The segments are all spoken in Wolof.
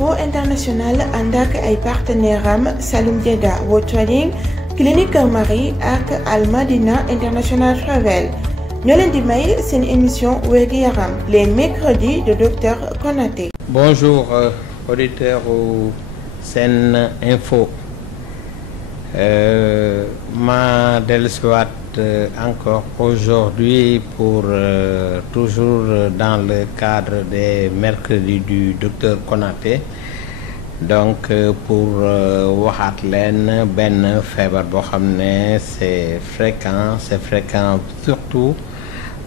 Info International ànd ak ay partenaire am Saloum Dieda World Trading, Clinique Kër Marie ak Al Madina International Travel ñoo leen di may seen émission wérgu yaram les mercredis de docteur Konaté. Bonjour auditeurs Sen Info. Ma dellusiwaat encore aujourd'hui pour toujours dans le cadre des mercredis du docteur Konaté, donc pour waxaat leen benn feebar boo xam ne c'est fréquent surtout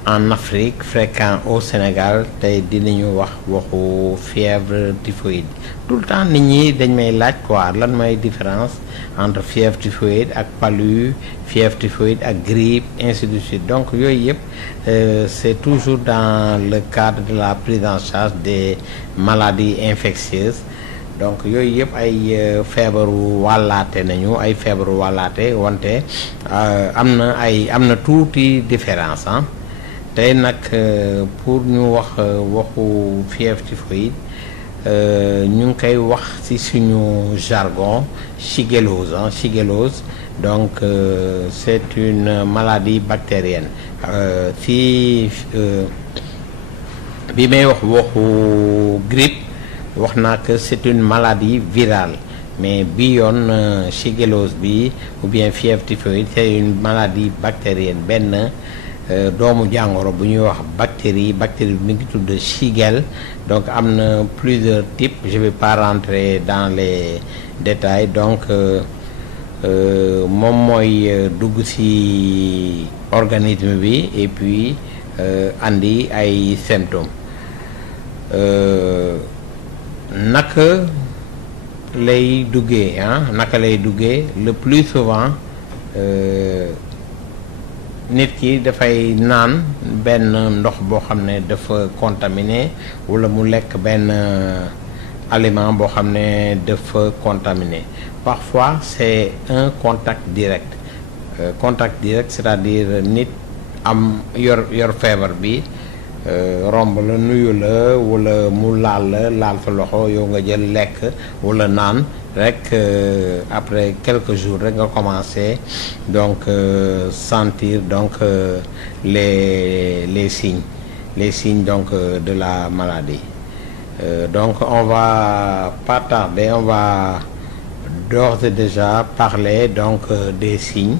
en Afrique, fréquent au Sénégal. Tey dinañu waxu fièvre typhoïde. Tout le temps nit ñi dañ may laaj quoi lan mooy différence entre fièvre typhoïde ak palu, fièvre typhoïde ak grippe, ainsi de suite. Donc yooyu yëpp c'est toujours dans le cadre de la prise en charge des maladies infectieuses. Donc yooyu yëpp ay feebaru wàllaate nañu, ay feebaru wàllaate wante am na tuuti différence ah. Tey nag pour ñu wax waxu fièvre typhoïde ñu ngi koy wax ci suñu jargon shigellose. Donc c'est une maladie bactérienne. Ci bi may waxu grippe wax naa que c'est une maladie virale, mais bi yoon shigellose bi ou bien fièvre typhoïde c'est une maladie bactérienne. Benn doomu jàngoro bu ñuy wax bactérie bi mi ngi tudd Shigelle. Donc am na plusieurs types, je vais pas rentrer dans les détails. Donc moom mooy dugg ci organisme bi et puis andi ay symptômes. Naka lay duggee le plus souvent nit ki dafay naan benn ndox boo xam ne dafa contaminé wala mu lekk benn aliment boo xam ne dafa contaminé. Parfois c'est un contact direct, c'est-à-dire nit am yor feebar bi romb la nuyu la wala mu laal sa loxo yow nga jël lekk wala naan rek après quelques jours rek nga commencé donc sentir donc les signes donc de la maladie. Donc on va pas tarder, on va d'ores et déjà parler donc des signes.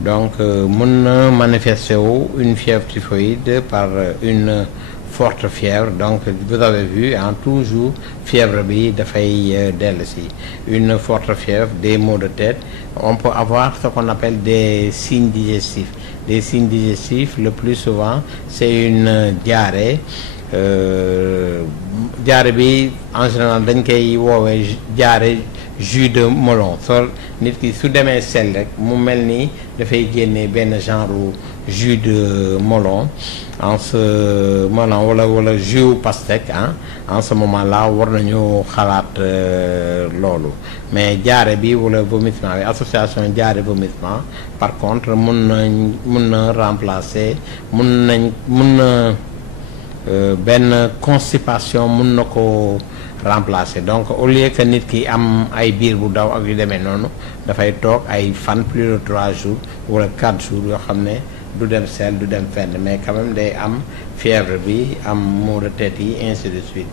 Donc mën na manifester wu une fièvre typhoïde par une forte fièvre. Donc vous avez vu toujours fièvre bi dafay dellu si une forte fièvre, des maux de tête. On peut avoir ce qu'on appelle des signes digestifs. Les signes digestifs le plus souvent c'est une diarrhée. Diarrhée bi en général dañ koy woowee diarrhée jus de melon. So nit ki su demee sel rek mu mel ni dafay génne benn genre jus de melon en ce moment wala jus pastèque en ce moment-là war nañu xalaat loolu. Mais diarrhée bi wala vomissement bi, association diarrhée vomissement par contre mun na remplacer mun na benn constipation mun na ko remplacer. Donc au lieu que nit ki am ay biir bu daw ak yu demee noonu dafay toog ay fan plus de 3 jours wala 4 jours yoo xam ne du dem sel du dem fenn, mais quand même day am fièvre bi am maux de tête yi ainsi de suite.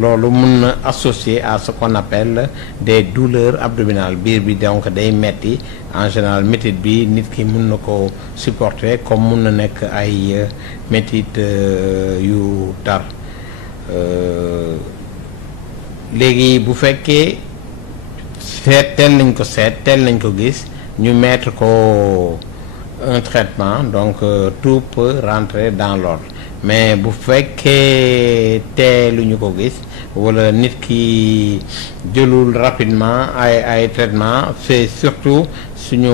Loolu mun na associé à ce qu'on appelle des douleurs abdominales. Biir bi donc day metti. En général métit bi nit ki mun na ko supporter comme mun na nekk ay métit yu tar. Léegi bu fekkee teel nañ ko gis ñu mettre ko un traitement, donc tout peut rentrer dans l'ordre. Mais bu fekkee teeluñu ko gis wala nit ki jëlul rapidement ay traitement, c'est surtout suñu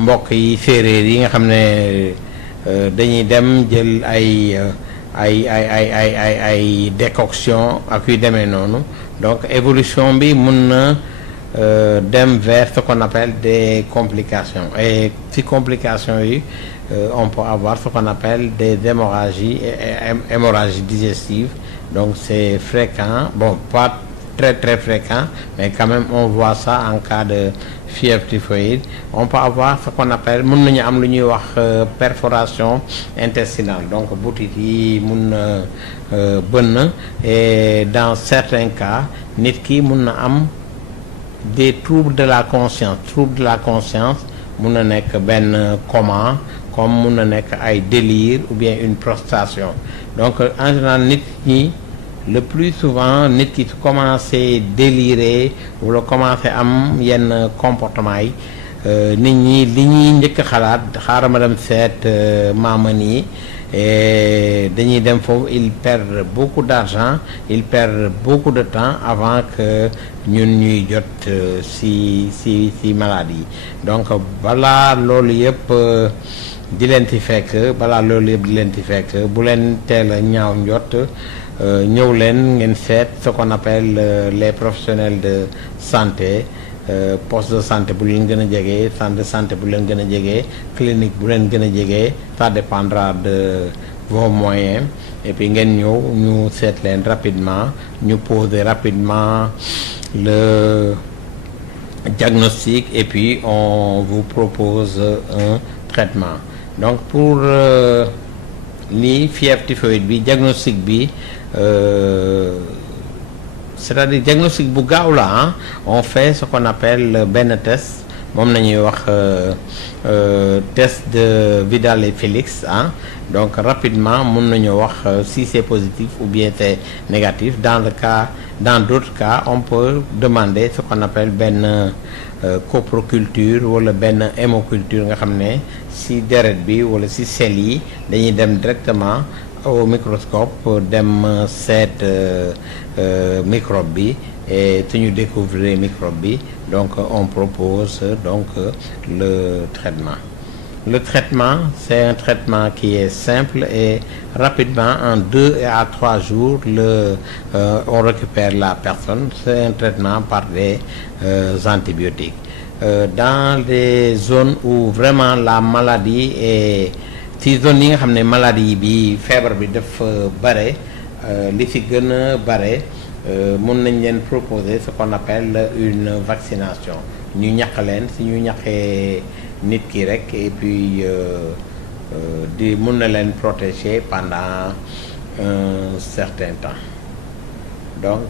mbokk yi séeréer yi nga xam ne dañuy dem jël ay décoction ak yu demee noonu. Donc évolution bi mun na dem vers ce qu'on appelle des complications. Et ci complications yi on peut avoir ce qu'on appelle des hémorragies digestives donc c'est fréquent, bon pas très fréquent, mais quand même on voit ça en cas de fièvre typhoïde. On peut avoir ce qu'on appelle, mën nañu am lu ñuy wax perforation intestinale, donc butit yi mun na bënn, et dans certains cas nit ki mun na am des troubles de la conscience mun na nekk benn coma, comme mun na nekk ay délire ou bien une prostration. Donc en général nit ñi le plus souvent nit ki su commencé délirer wala commencé am yenn comportement yi nit ñi li ñuy njëkk a xalaat xaaral ma dem seet maaman yi, et dañuy dem foofu, ils perdent beaucoup d'argent, ils perdent beaucoup de temps avant que ñun ñuy jot si maladie yi. Donc balaa loolu yëpp di leen ci fekk bu leen teel a ñaaw njot, ñëw leen ngeen seet ce qu'on appelle les professionnels de santé, poste de santé bu leen gën a jege, centre de santé bu leen gën a jege, clinique bu leen gën a jege, ça dépendra de vos moyens, et puis ngeen ñëw ñu seet leen rapidement, ñu poser rapidement le diagnostic, et puis on vous propose un traitement. Donc pour lii fièvre typhoïde bi diagnostic bi c'est-à-dire diagnostic bu gaaw la, on fait ce qu'on appelle benn test, moom nañuy wax test de Vidal et Félix, donc rapidement mun nañu wax si c'est positif ou bien c'est négatif. Dans d'autres cas on peut demander ce qu'on appelle benn coproculture wala benn hémoculture, nga xam ne si deret bi wala si sel yi dañuy dem directement au microscope dem seet microbe bi, et suñu découvrir microbe bi, donc on propose donc le traitement. Le traitement, c'est un traitement qui est simple et rapidement, en 2 à 3 jours, on récupère la personne. C'est un traitement par des antibiotiques. Dans les zones où vraiment la maladie est, ci zone yi nga xam ne maladie bi feebar bi dafa bare, li ci gën a bare, mun nañ leen proposer ce qu'on appelle une vaccination. ñu ñaq leen, si ñu ñaqee nit ki rek, et puis di mun na leen protéger pendant un certain temps. Donc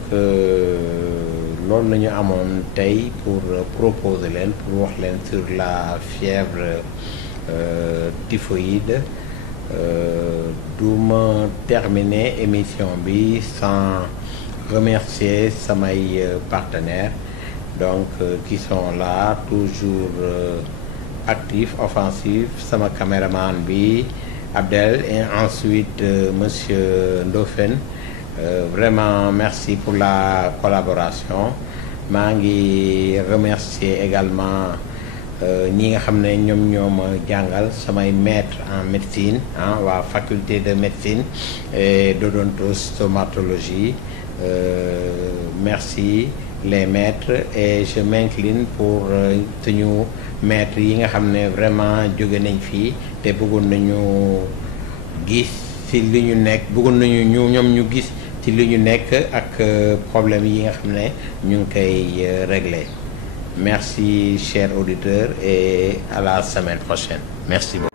loolu la ñu amoon tey pour proposer leen, pour wax leen sur la fièvre typhoïde. Du ma terminer émission bi sans remercier samay partenaires, donc qui sont là toujours actifs, offensifs, sama caméraman bi Abdel, et ensuite monsieur Ndofène. Vraiment merci pour la collaboration. maa ngi remercier également ñi nga xam ne ñoom ma jàngal, samay maître en médecine, waa faculté de médecine et d'odontostomatologie. Merci les maîtres, et je m'incline pour suñu maîtres yi nga xam ne vraiment jóge nañ fii te bëggoon nañu gis ci li ñu nekk, bëggoon nañu ñoom ñu gis ci li ñu nekk ak problème yi nga xam ne ñu ngi koy régler. Merci chers auditeurs, et à la semaine prochaine. Merci beaucoup.